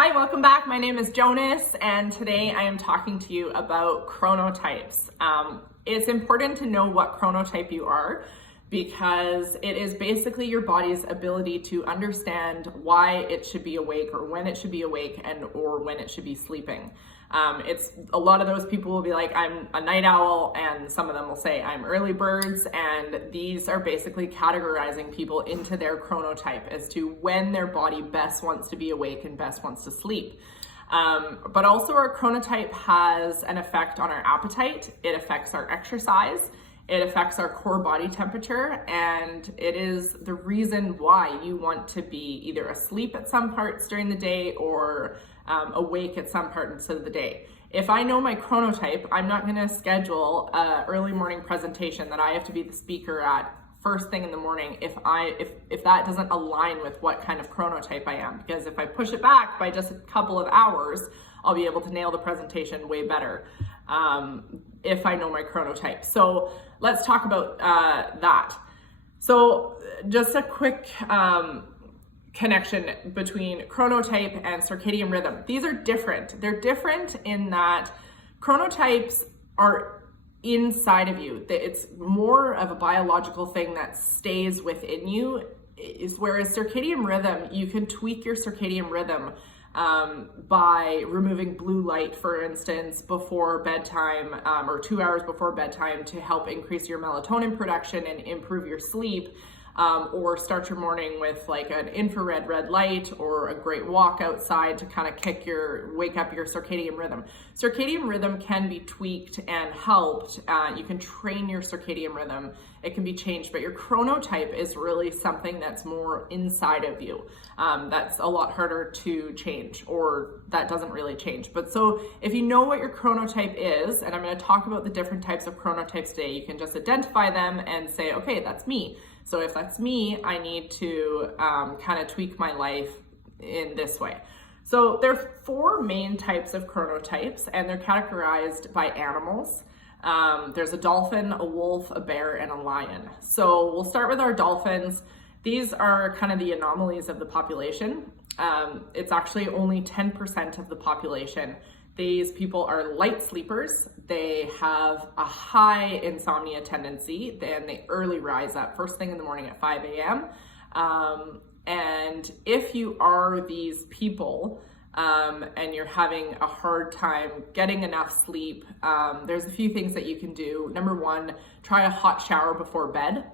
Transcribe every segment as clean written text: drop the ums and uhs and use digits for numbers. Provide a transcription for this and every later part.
Hi, welcome back. My name is Jonas, and today I am talking to you about chronotypes. It's important to know what chronotype you are because it is basically your body's ability to understand why it should be awake or when it should be awake or when it should be sleeping. It's a lot of those people will be like, I'm a night owl, and some of them will say I'm early birds, and these are basically categorizing people into their chronotype as to when their body best wants to be awake and best wants to sleep. But also our chronotype has an effect on our appetite. It affects our exercise. It affects our core body temperature, and it is the reason why you want to be either asleep at some parts during the day or awake at some parts of the day. If I know my chronotype, I'm not going to schedule an early morning presentation that I have to be the speaker at first thing in the morning if that doesn't align with what kind of chronotype I am. Because if I push it back by just a couple of hours, I'll be able to nail the presentation way better if I know my chronotype. So let's talk about that. So just a quick connection between chronotype and circadian rhythm. These are different. They're different in that chronotypes are inside of you. It's more of a biological thing that stays within you, whereas circadian rhythm, you can tweak your circadian rhythm by removing blue light, for instance, before bedtime or 2 hours before bedtime to help increase your melatonin production and improve your sleep. Or start your morning with like an infrared red light or a great walk outside to kind of wake up your circadian rhythm. Circadian rhythm can be tweaked and helped. You can train your circadian rhythm. It can be changed, but your chronotype is really something that's more inside of you. That's a lot harder to change, or that doesn't really change. But so if you know what your chronotype is, and I'm going to talk about the different types of chronotypes today, you can just identify them and say, okay, that's me. So if that's me, I need to kind of tweak my life in this way. So there are 4 main types of chronotypes, and they're categorized by animals. There's a dolphin, a wolf, a bear, and a lion. So we'll start with our dolphins. These are kind of the anomalies of the population. It's actually only 10% of the population. These people are light sleepers. They have a high insomnia tendency, then they early rise up first thing in the morning at 5 a.m. And if you are these people and you're having a hard time getting enough sleep, there's a few things that you can do. Number 1, try a hot shower before bed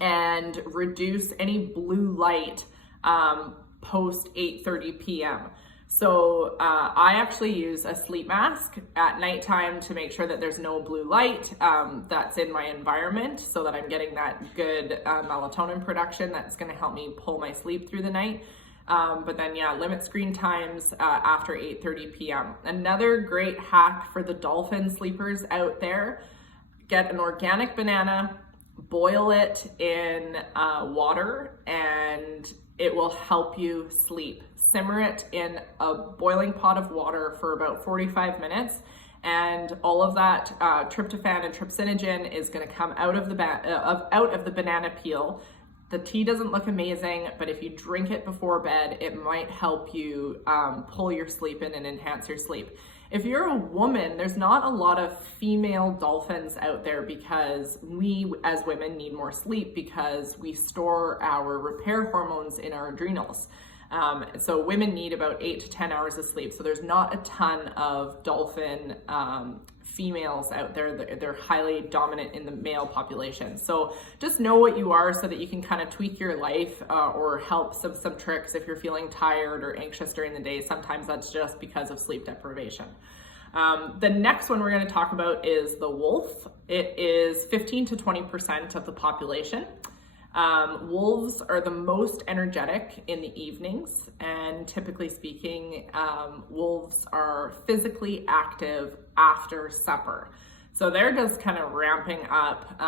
and reduce any blue light post 8:30 p.m. So I actually use a sleep mask at nighttime to make sure that there's no blue light that's in my environment, so that I'm getting that good melatonin production that's going to help me pull my sleep through the night. But then, limit screen times after 8:30 p.m. Another great hack for the dolphin sleepers out there: get an organic banana, boil it in water, and it will help you sleep. Simmer it in a boiling pot of water for about 45 minutes, and all of that tryptophan and trypsinogen is going to come out of the banana peel. The tea doesn't look amazing, but if you drink it before bed, it might help you pull your sleep in and enhance your sleep. If you're a woman, there's not a lot of female dolphins out there because we as women need more sleep because we store our repair hormones in our adrenals. So women need about 8 to 10 hours of sleep. So there's not a ton of dolphin females out there. They're highly dominant in the male population. So just know what you are so that you can kind of tweak your life or help some tricks if you're feeling tired or anxious during the day. Sometimes that's just because of sleep deprivation. The next one we're going to talk about is the wolf. It is 15 to 20% of the population. Wolves are the most energetic in the evenings, and typically speaking, wolves are physically active after supper. So they're just kind of ramping up.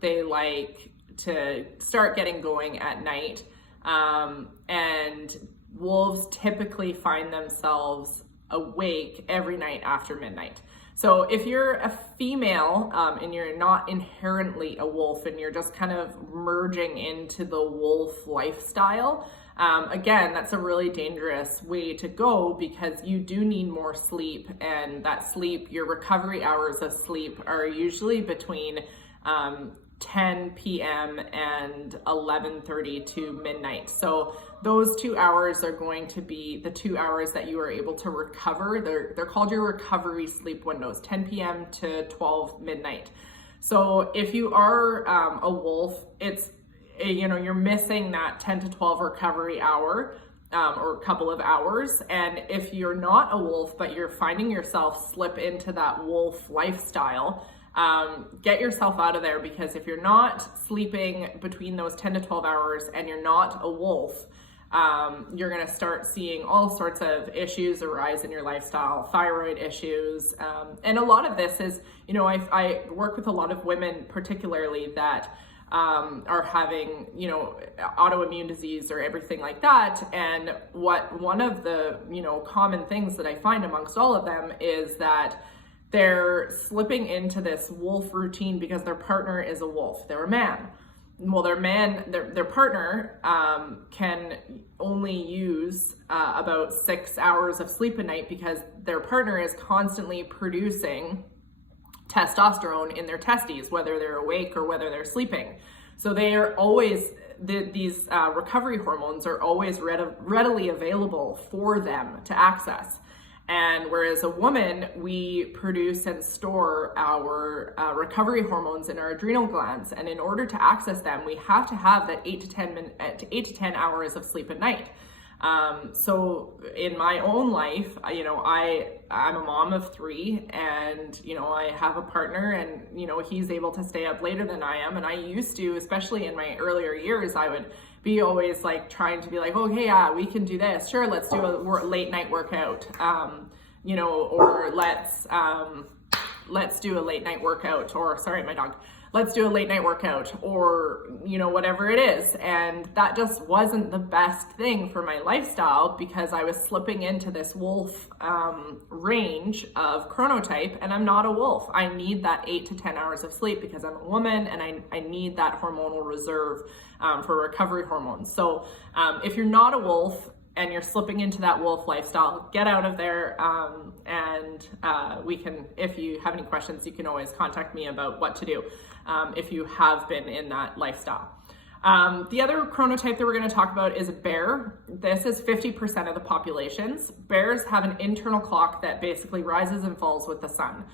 They like to start getting going at night, and wolves typically find themselves awake every night after midnight. So if you're a female and you're not inherently a wolf and you're just kind of merging into the wolf lifestyle, Again, that's a really dangerous way to go because you do need more sleep, and that sleep, your recovery hours of sleep are usually between 10 p.m. and 11:30 to midnight. So those 2 hours are going to be the 2 hours that you are able to recover. They're called your recovery sleep windows, 10 p.m. to 12 midnight. So if you are a wolf, it's, you're missing that 10 to 12 recovery hour or a couple of hours. And if you're not a wolf, but you're finding yourself slip into that wolf lifestyle, get yourself out of there, because if you're not sleeping between those 10 to 12 hours and you're not a wolf, you're going to start seeing all sorts of issues arise in your lifestyle, thyroid issues. And a lot of this is, I work with a lot of women particularly that are having, autoimmune disease or everything like that. And one of the, common things that I find amongst all of them is that they're slipping into this wolf routine because their partner is a wolf. They're a man. Well, their partner can only use about 6 hours of sleep a night because their partner is constantly producing testosterone in their testes, whether they're awake or whether they're sleeping. So they are always, these recovery hormones are always readily available for them to access. And whereas a woman, we produce and store our recovery hormones in our adrenal glands. And in order to access them, we have to have that 8 to 10 hours of sleep at night. So in my own life, I'm a mom of 3, and, I have a partner, and, he's able to stay up later than I am. And I used to, especially in my earlier years, I would be always like trying to be like, okay, yeah, we can do this. Sure, let's do a late night workout, or let's do a late night workout, or sorry, my dog. Let's do a late night workout, or, whatever it is. And that just wasn't the best thing for my lifestyle, because I was slipping into this wolf range of chronotype, and I'm not a wolf. I need that 8 to 10 hours of sleep because I'm a woman, and I need that hormonal reserve for recovery hormones. So if you're not a wolf and you're slipping into that wolf lifestyle, get out of there. And we can, if you have any questions, you can always contact me about what to do if you have been in that lifestyle. The other chronotype that we're going to talk about is a bear. This is 50% of the populations. Bears have an internal clock that basically rises and falls with the sun.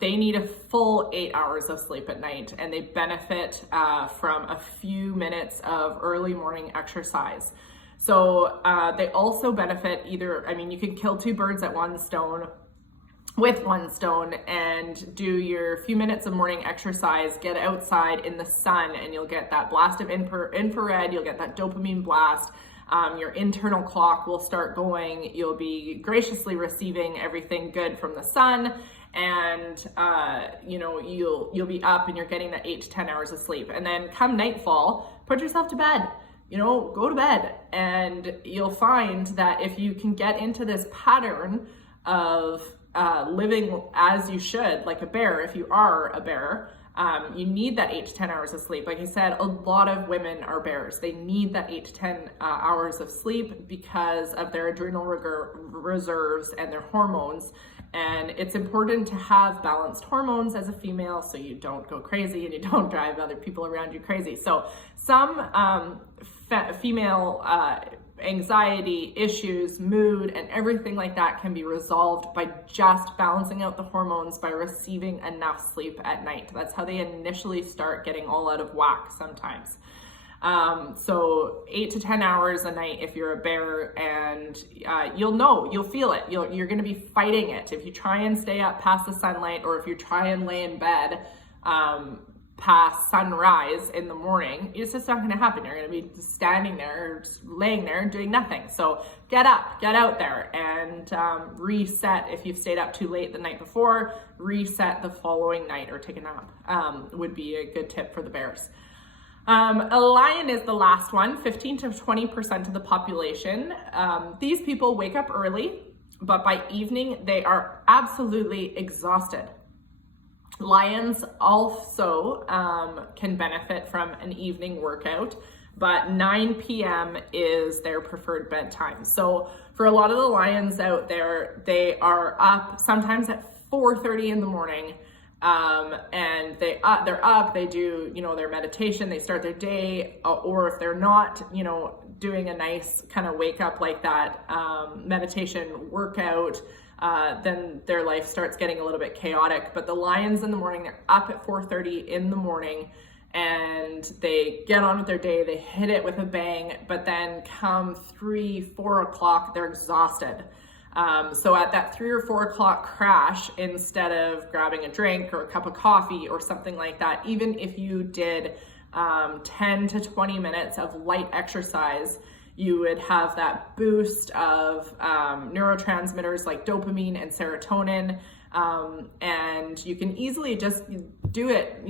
They need a full 8 hours of sleep at night, and they benefit from a few minutes of early morning exercise. So they also benefit you can kill 2 birds at one stone with one stone, and do your few minutes of morning exercise, get outside in the sun, and you'll get that blast of infrared, you'll get that dopamine blast. Your internal clock will start going. You'll be graciously receiving everything good from the sun, and you'll be up and you're getting that 8 to 10 hours of sleep. And then come nightfall, put yourself to bed. Go to bed, and you'll find that if you can get into this pattern of living as you should, like a bear, if you are a bear, you need that 8 to 10 hours of sleep. Like I said, a lot of women are bears. They need that 8 to 10 hours of sleep because of their adrenal reserves and their hormones. And it's important to have balanced hormones as a female so you don't go crazy and you don't drive other people around you crazy. So some female anxiety issues, mood, and everything like that can be resolved by just balancing out the hormones by receiving enough sleep at night. That's how they initially start getting all out of whack sometimes. So 8 to 10 hours a night if you're a bear, and you'll feel it. You're going to be fighting it. If you try and stay up past the sunlight, or if you try and lay in bed past sunrise in the morning, it's just not going to happen. You're going to be standing there, just laying there and doing nothing. So get up, get out there, and reset. If you've stayed up too late the night before, reset the following night, or take a nap would be a good tip for the bears. A lion is the last one, 15 to 20% of the population. These people wake up early, but by evening they are absolutely exhausted. Lions also can benefit from an evening workout. but 9 p.m. is their preferred bedtime. So for a lot of the lions out there, they are up sometimes at 4:30 in the morning. And they're up, they do, their meditation, they start their day, or if they're not, doing a nice kind of wake up like that, meditation workout, then their life starts getting a little bit chaotic. But the lions in the morning, they're up at 4:30 in the morning and they get on with their day, they hit it with a bang, but then come 3-4 o'clock, they're exhausted. So at that 3 or 4 o'clock crash, instead of grabbing a drink or a cup of coffee or something like that, even if you did 10 to 20 minutes of light exercise, you would have that boost of neurotransmitters like dopamine and serotonin. And you can easily just do it,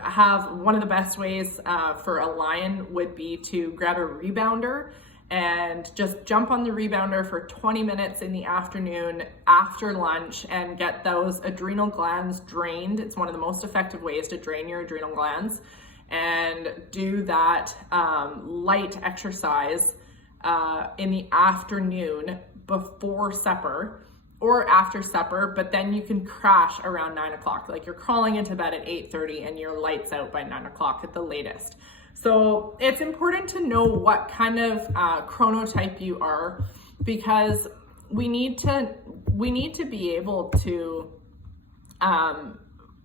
have one of the best ways for a lion would be to grab a rebounder and just jump on the rebounder for 20 minutes in the afternoon after lunch and get those adrenal glands drained. It's one of the most effective ways to drain your adrenal glands, and do that light exercise in the afternoon before supper or after supper, but then you can crash around 9 o'clock. Like you're crawling into bed at 8:30 and your lights out by 9 o'clock at the latest. So it's important to know what kind of chronotype you are, because we need to be able to kind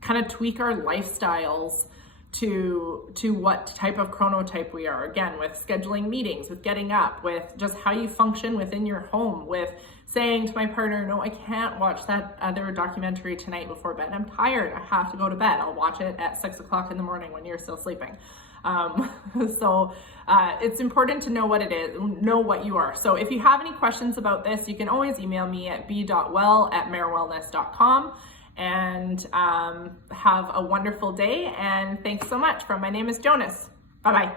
of tweak our lifestyles to what type of chronotype we are. Again, with scheduling meetings, with getting up, with just how you function within your home, with saying to my partner, no, I can't watch that other documentary tonight before bed. I'm tired. I have to go to bed. I'll watch it at 6 o'clock in the morning when you're still sleeping. So it's important to know what it is, know what you are. So if you have any questions about this, you can always email me at b.well@marewellness.com, and have a wonderful day. And thanks so much. My name is Jonas. Bye-bye.